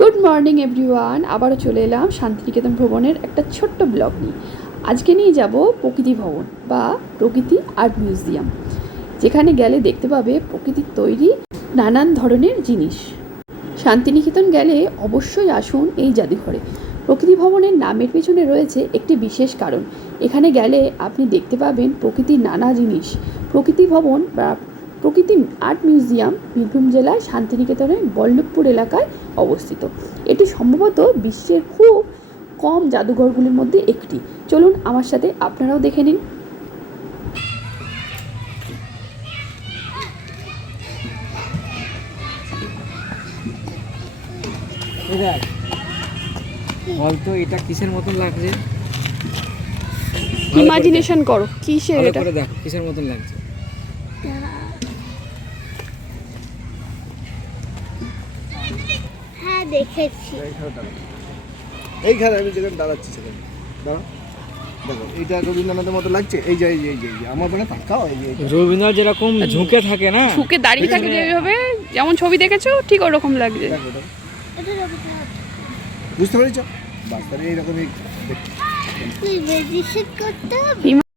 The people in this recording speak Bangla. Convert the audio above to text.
গুড মর্নিং এভরিওয়ান, আবারও চলে এলাম শান্তিনিকেতন ভ্রমণের একটা ছোট্ট ব্লগ নিয়ে। আজকে নিয়ে যাব প্রকৃতি ভবন বা প্রকৃতি আর্ট মিউজিয়াম, যেখানে গেলে দেখতে পাবে প্রকৃতির তৈরি নানান ধরনের জিনিস। শান্তিনিকেতন গেলে অবশ্যই আসুন এই জাদুঘরে। প্রকৃতি ভবনের নামের পেছনে রয়েছে একটি বিশেষ কারণ। এখানে গেলে আপনি দেখতে পাবেন প্রকৃতির নানা জিনিস। প্রকৃতি ভবন বা প্রকৃতি আর্ট মিউজিয়াম বীরভূম জেলায় শান্তিনিকেতনের বল্লভপুর এলাকায় অবস্থিত। এটি সম্ভবত বিশ্বের খুব কম জাদুঘরগুলির মধ্যে একটি। চলুন আমার সাথে আপনারাও দেখে নিন। বলতো এটা কিসের মতন লাগছে? ইমাজিনেশন করো কিসের ভালো এটা। করে দেখো কিসের মতন লাগছে। হ্যাঁ দেখেছি। এইখানে আমি যেখানে দাঁড়াচ্ছি সেখানে দাঁড়াও, দেখো এইটা রবীন্দ্রনাথের মতো লাগছে। এই যে আমার মানে তাকাও, এই যে রবীন্দ্রনাথ যেরকম ঝুঁকে থাকে না, ঝুঁকে দাঁড়িয়ে থাকে যেভাবে, যেমন ছবি দেখেছো ঠিক ওরকম লাগছে। দেখো এটা, এটা রবীন্দ্রনাথ। বুঝতে পেরেছো? বাস তাহলে এইরকমই দেখতে। তুই রেজিস্ট্রেশন করতে হবে।